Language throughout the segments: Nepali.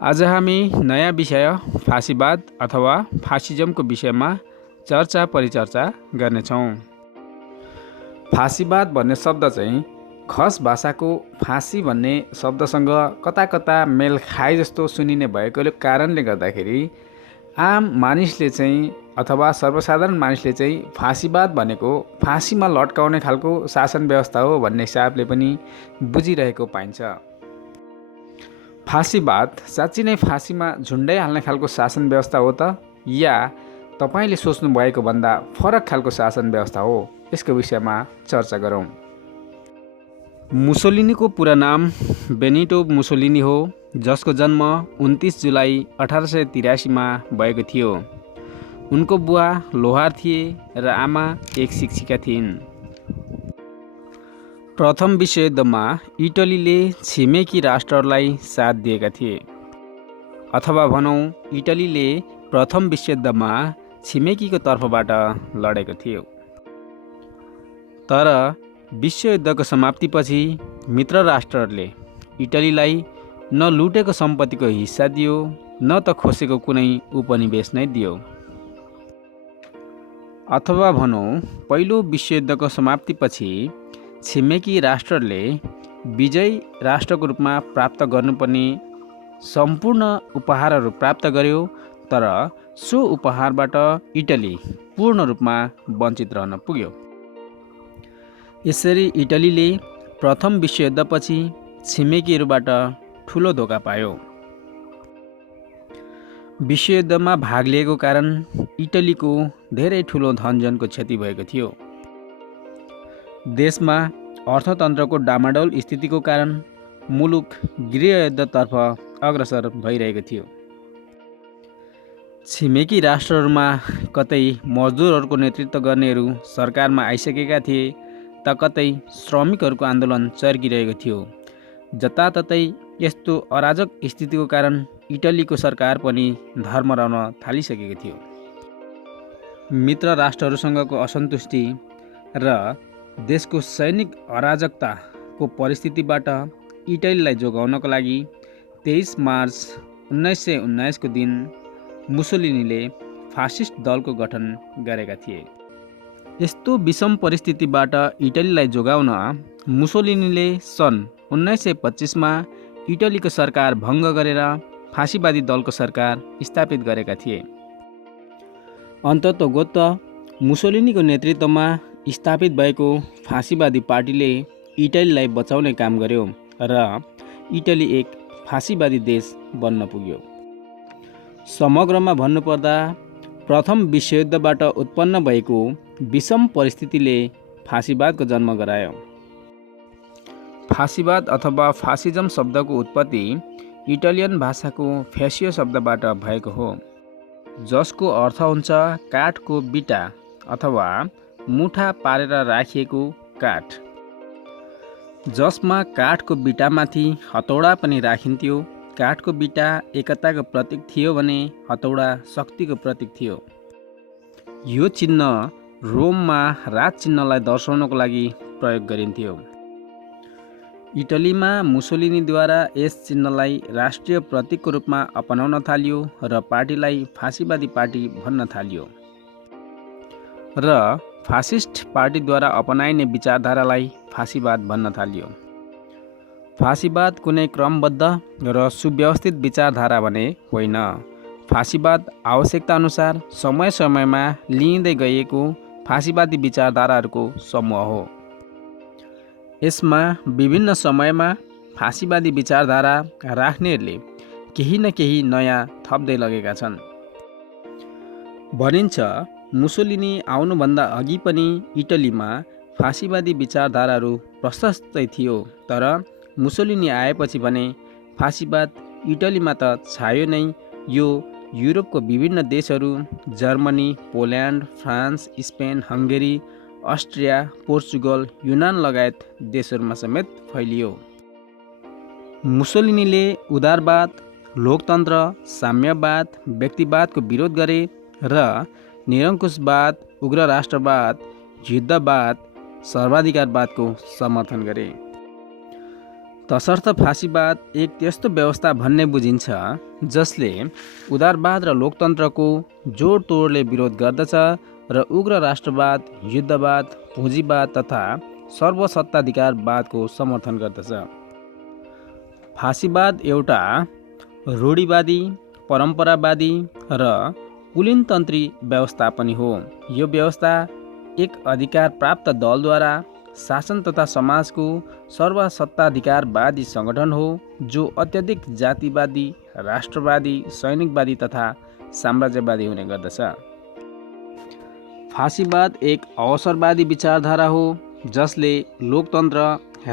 आज हामी नयाँ विषय फाँसीवाद अथवा फासिजमको विषयमा चर्चा परिचर्चा गर्नेछौँ। फाँसीवाद भन्ने शब्द चाहिँ खस भाषाको फाँसी भन्ने शब्दसँग कता कता मेल खाए जस्तो सुनिने भएकोले कारणले गर्दाखेरि आम मानिसले चाहिँ अथवा सर्वसाधारण मानिसले चाहिँ फाँसीवाद भनेको फाँसीमा लट्काउने खालको शासन व्यवस्था हो भन्ने हिसाबले पनि बुझिरहेको पाइन्छ। फाँसीवाद साँच्चै नै फाँसीमा झुन्डै हाल्ने खालको शासन व्यवस्था हो त या तपाईँले सोच्नु भएको भन्दा फरक खालको शासन व्यवस्था हो? यसको विषयमा चर्चा गरौँ। मुसोलिनीको पुरा नाम बेनिटो मुसोलिनी हो, जसको जन्म 29 जुलाई 1883 भएको थियो। उनको बुवा लोहार थिए र आमा एक शिक्षिका थिइन्। प्रथम विश्वयुद्धमा इटलीले छिमेकी राष्ट्रहरूलाई साथ दिएका थिए, अथवा भनौँ इटलीले प्रथम विश्वयुद्धमा छिमेकीको तर्फबाट लडेको थियो। तर विश्वयुद्धको समाप्तिपछि मित्र राष्ट्रहरूले इटलीलाई न लुटेको सम्पत्तिको हिस्सा दियो न त खोसेको कुनै उपनिवेश नै दियो। अथवा भनौँ पहिलो विश्वयुद्धको समाप्तिपछि छिमेकी राष्ट्रले विजयी राष्ट्रको रूपमा प्राप्त गर्नुपर्ने सम्पूर्ण उपहारहरू प्राप्त गर्यो, तर सो उपहारबाट इटली पूर्ण रूपमा वञ्चित रहन पुग्यो। यसरी इटलीले प्रथम विश्वयुद्धपछि छिमेकीहरूबाट ठुलो धोका पायो। विश्वयुद्धमा भाग लिएको कारण इटलीको धेरै ठुलो धनजनको क्षति भएको थियो। देशमा अर्थतन्त्रको डामाडौल स्थितिको कारण मुलुक गृहयुद्धतर्फ अग्रसर भइरहेको थियो। छिमेकी राष्ट्रहरूमा कतै मजदुरहरूको नेतृत्व गर्नेहरू सरकारमा आइसकेका थिए त कतै श्रमिकहरूको आन्दोलन चर्किरहेको थियो। जताततै यस्तो अराजक स्थितिको कारण इटलीको सरकार पनि धर्मराउन थालिसकेको थियो। मित्र राष्ट्रहरूसँगको असन्तुष्टि र देशको सैनिक अराजकताको परिस्थितिबाट इटलीलाई जोगाउनको लागि 23 मार्च 1919 को दिन मुसोलिनीले फासिस्ट दलको गठन गरेका थिए। यस्तो विषम परिस्थितिबाट इटलीलाई जोगाउन मुसोलिनीले सन् 1925 मा इटलीको सरकार भङ्ग गरेर फाँसीवादी दलको सरकार स्थापित गरेका थिए। अन्ततोगत्त मुसोलिनीको नेतृत्वमा स्थापित भएको फाँसीवादी पार्टीले इटलीलाई बचाउने काम गर्यो र इटली एक फाँसीवादी देश बन्न पुग्यो। समग्रमा भन्नुपर्दा प्रथम विश्वयुद्धबाट उत्पन्न भएको विषम परिस्थितिले फाँसीवादको जन्म गरायो। फाँसीवाद अथवा फासिजम शब्दको उत्पत्ति इटालियन भाषाको फ्यासियो शब्दबाट भएको हो, जसको अर्थ हुन्छ काठको बिटा अथवा मुठा पारेर राखिएको काठ, जसमा काठको बिटामाथि हतौडा पनि राखिन्थ्यो। काठको बिटा एकताको प्रतीक थियो भने हतौडा शक्तिको प्रतीक थियो। यो चिन्ह रोममा राज चिन्हलाई दर्शाउनको लागि प्रयोग गरिन्थ्यो। इटलीमा मुसोलिनीद्वारा यस चिन्हलाई राष्ट्रिय प्रतीकको रूपमा अपनाउन थालियो र पार्टीलाई फाँसीवादी पार्टी भन्न थालियो र फासिस्ट पार्टीद्वारा अपनाइने विचारधारालाई फाँसीवाद भन्न थालियो। फाँसीवाद कुनै क्रमबद्ध र सुव्यवस्थित विचारधारा भने होइन। फाँसीवाद आवश्यकता अनुसार समय समयमा लिइँदै गइएको फाँसीवादी विचारधाराहरूको समूह हो। यसमा विभिन्न समयमा फाँसीवादी विचारधारा राख्नेहरूले केही न केही नयाँ थप्दै लगेका छन्। भनिन्छ मुसोलिनी आउनुभन्दा अघि पनि इटलीमा फाँसीवादी विचारधाराहरू प्रशस्तै थियो, तर मुसोलिनी आएपछि भने फाँसीवाद इटलीमा त छायो नै। यो युरोपको विभिन्न देशहरू Germany, Poland, France, Spain, Hungary, Austria, Portugal, युनान लगायत देशहरूमा समेत फैलियो। मुसोलिनीले उदारवाद, लोकतन्त्र, साम्यवाद, व्यक्तिवादको विरोध गरे र निरङ्कुशवाद, उग्र राष्ट्रवाद, युद्धवाद, सर्वाधिकारवादको समर्थन गरे। तसर्थ फासीवाद एक त्यस्तो व्यवस्था भन्ने बुझिन्छ जसले उदारवाद र लोकतन्त्रको जोडतोडले विरोध गर्दछ र उग्र राष्ट्रवाद, युद्धवाद, पुँजीवाद तथा सर्वसत्ताधिकारवादको समर्थन गर्दछ। फासीवाद एउटा रूढिवादी, परम्परावादी र कुलीनतन्त्री व्यवस्था पनि हो। यो व्यवस्था एक अधिकार प्राप्त दलद्वारा शासन तथा समाजको सर्वसत्ताधिकारवादी सङ्गठन हो जो अत्यधिक जातिवादी, राष्ट्रवादी, सैनिकवादी तथा साम्राज्यवादी हुने गर्दछ। फासीवाद एक अवसरवादी विचारधारा हो जसले लोकतन्त्र,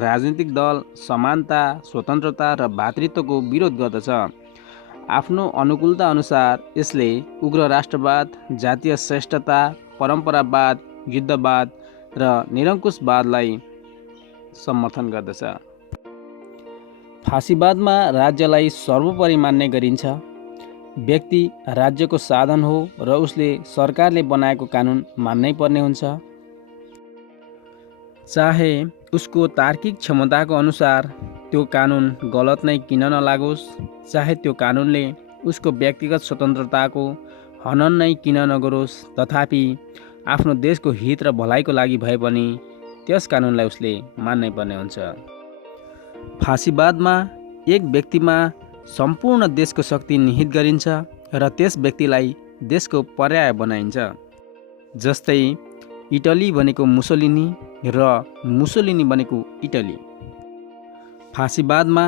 राजनीतिक दल, समानता, स्वतन्त्रता र भातृत्वको विरोध गर्दछ। आफ्नो अनुकूलता अनुसार यसले उग्र राष्ट्रवाद, जातीय श्रेष्ठता, परम्परावाद, युद्धवाद र निरङ्कुशवादलाई समर्थन गर्दछ। फासीवादमा राज्यलाई सर्वोपरि मान्ने गरिन्छ। व्यक्ति राज्यको साधन हो र उसले सरकारले बनाएको कानुन मान्नै पर्ने हुन्छ। चाहे उसको तार्किक क्षमताको अनुसार त्यो कानुन गलत नै किन नलागोस्, चाहे त्यो कानुनले उसको व्यक्तिगत स्वतन्त्रताको हनन नै किन नगरोस्, तथापि आफ्नो देशको हित र भलाइको लागि भए पनि त्यस कानुनलाई उसले मान्नै पर्ने हुन्छ। फासीवादमा एक व्यक्तिमा सम्पूर्ण देशको शक्ति निहित गरिन्छ र त्यस व्यक्तिलाई देशको पर्याय बनाइन्छ। जस्तै इटली भनेको मुसोलिनी र मुसोलिनी भनेको इटली। फासीवादमा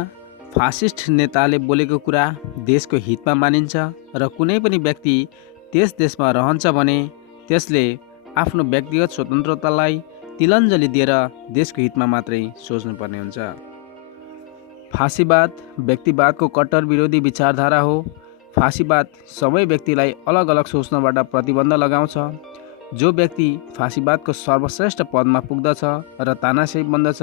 फासिस्ट नेताले बोलेको कुरा देशको हितमा मानिन्छ र कुनै पनि व्यक्ति त्यस देशमा रहन्छ भने त्यसले आफ्नो व्यक्तिगत स्वतन्त्रतालाई तिलञ्जली दिएर देशको हितमा मात्रै सोच्नुपर्ने हुन्छ। फासीवाद व्यक्तिवादको कट्टर विरोधी विचारधारा हो। फासीवाद सबै व्यक्तिलाई अलग अलग सोच्नबाट प्रतिबन्ध लगाउँछ। जो व्यक्ति फासीवादको सर्वश्रेष्ठ पदमा पुग्दछ र तानाशाही बन्दछ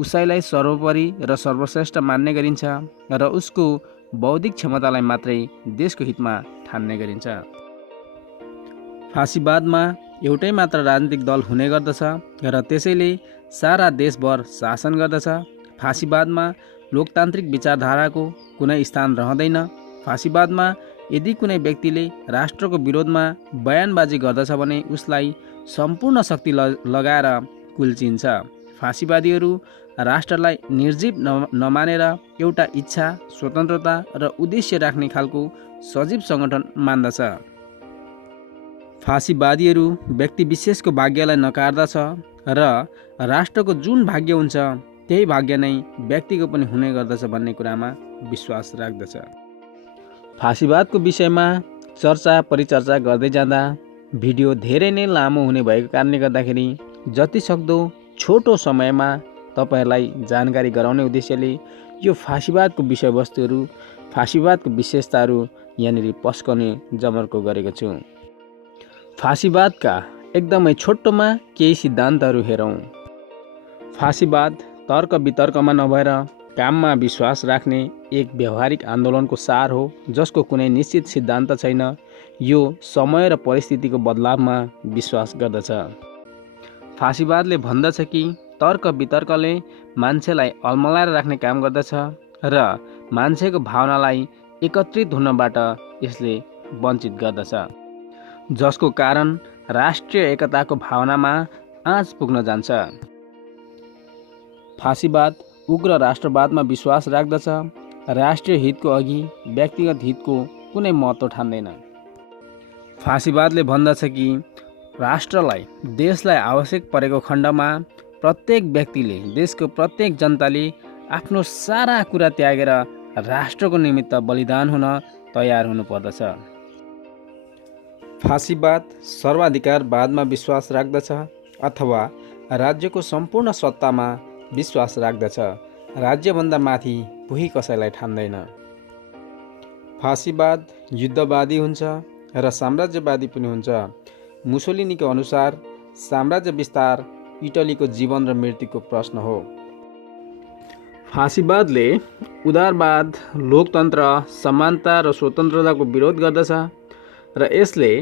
उसैलाई सर्वोपरि र सर्वश्रेष्ठ मान्ने गरिन्छ र उसको बौद्धिक क्षमतालाई मात्रै देशको हितमा ठान्ने गरिन्छ। फासीवादमा एउटै मात्र राजनीतिक दल हुने गर्दछ र त्यसैले सारा देशभर शासन गर्दछ। फासीवादमा लोकतान्त्रिक विचारधाराको कुनै स्थान रहँदैन। फासीवादमा यदि कुनै व्यक्तिले राष्ट्रको विरोधमा बयानबाजी गर्दछ भने उसलाई सम्पूर्ण शक्ति लगाएर कुल्चिन्छ। फासीवादीहरू राष्ट्रलाई निर्जीव नमानेर एउटा इच्छा, स्वतन्त्रता र उद्देश्य राख्ने खालको सजीव सङ्गठन मान्दछ। फासीवादीहरू व्यक्ति विशेषको भाग्यलाई नकार्दछ र राष्ट्रको जुन भाग्य हुन्छ त्यही भाग्य नै व्यक्तिको पनि हुने गर्दछ भन्ने कुरामा विश्वास राख्दछ। फासीवादको विषयमा चर्चा परिचर्चा गर्दै जाँदा भिडियो धेरै नै लामो हुने भएको कारणले गर्दाखेरि जतिसक्दो छोटो समयमा तपाईहरूलाई जानकारी गराउने उद्देश्यले यो फासीवादको विषयवस्तुहरू, फासीवादको विशेषताहरू यहाँनिर पस्कने जमर्को गरेको छु। फासीवादका एकदमै छोटोमा केही सिद्धान्तहरू हेरौँ। फासीवाद तर्क वितर्कमा नभएर काममा विश्वास राख्ने एक व्यवहारिक आन्दोलनको सार हो जसको कुनै निश्चित सिद्धान्त छैन। यो समय र परिस्थितिको बदलावमा विश्वास गर्दछ। फासीवादले भन्दछ कि तर्क वितर्कले मान्छेलाई अल्मलाएर राख्ने काम गर्दछ र मान्छेको भावनालाई एकत्रित हुनबाट यसले वञ्चित गर्दछ, जसको कारण राष्ट्रिय एकताको भावनामा आँच पुग्न जान्छ। फासीवाद उग्र राष्ट्रवादमा विश्वास राख्दछ। राष्ट्रिय हितको अघि व्यक्तिगत हितको कुनै महत्त्व ठान्दैन। फासीवादले भन्दछ कि राष्ट्रलाई, देशलाई आवश्यक परेको खण्डमा प्रत्येक व्यक्तिले, देशको प्रत्येक जनताले आफ्नो सारा कुरा त्यागेर राष्ट्रको निमित्त बलिदान हुन तयार हुनुपर्दछ। फासीवाद सर्वाधिकारवादमा विश्वास राख्दछ अथवा राज्यको सम्पूर्ण सत्तामा विश्वास राख्दछ। राज्यभन्दा माथि कोही कसैलाई ठान्दैन। फासीवाद युद्धवादी हुन्छ र साम्राज्यवादी पनि हुन्छ। मुसोलिनीको अनुसार साम्राज्य विस्तार इटलीको जीवन र मृत्युको प्रश्न हो। फासीवादले उदारवाद, लोकतन्त्र, समानता र स्वतन्त्रताको विरोध गर्दछ र यसले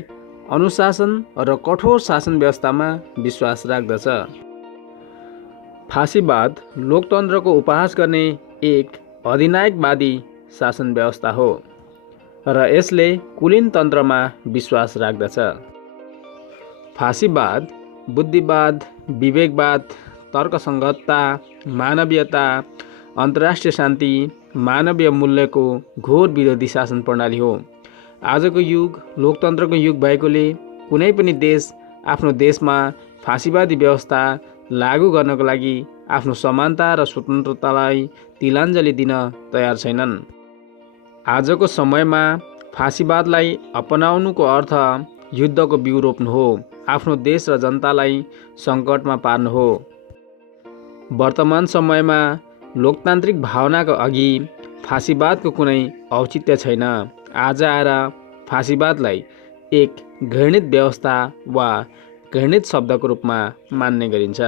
अनुशासन र कठोर शासन व्यवस्थामा विश्वास राख्दछ। फासीवाद लोकतन्त्रको उपहास गर्ने एक अधिनायकवादी शासन व्यवस्था हो र यसले कुलीन तन्त्रमा विश्वास राख्दछ। फासीवाद बुद्धिवाद, विवेकवाद, तर्कसङ्गतता, मानवीयता, अन्तर्राष्ट्रिय शान्ति, मानवीय मूल्यको घोर विरोधी शासन प्रणाली हो। आजको युग लोकतन्त्रको युग भएकोले कुनै पनि देश आफ्नो देशमा फासीवादी व्यवस्था लागू गर्नको लागि आफ्नो समानता र स्वतन्त्रतालाई तिलाञ्जली दिन तयार छैनन्। आजको समयमा फासीवादलाई अपनाउनुको अर्थ युद्धको बिउ रोप्नु हो, आफ्नो देश र जनतालाई सङ्कटमा पार्नु हो। वर्तमान समयमा लोकतान्त्रिक भावनाको अघि फासीवादको कुनै औचित्य छैन। आज आएर फासीवादलाई एक घृणित व्यवस्था वा घृणित शब्दको रूपमा मान्ने गरिन्छ।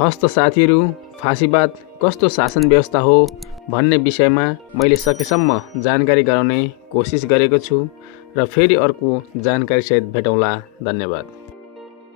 हस्त साथीहरू, फासीवाद कस्तो शासन व्यवस्था हो भन्ने विषयमा मैले सकेसम्म जानकारी गराउने कोसिस गरेको छु र फेरि अर्को जानकारीसहित भेटौँला। धन्यवाद।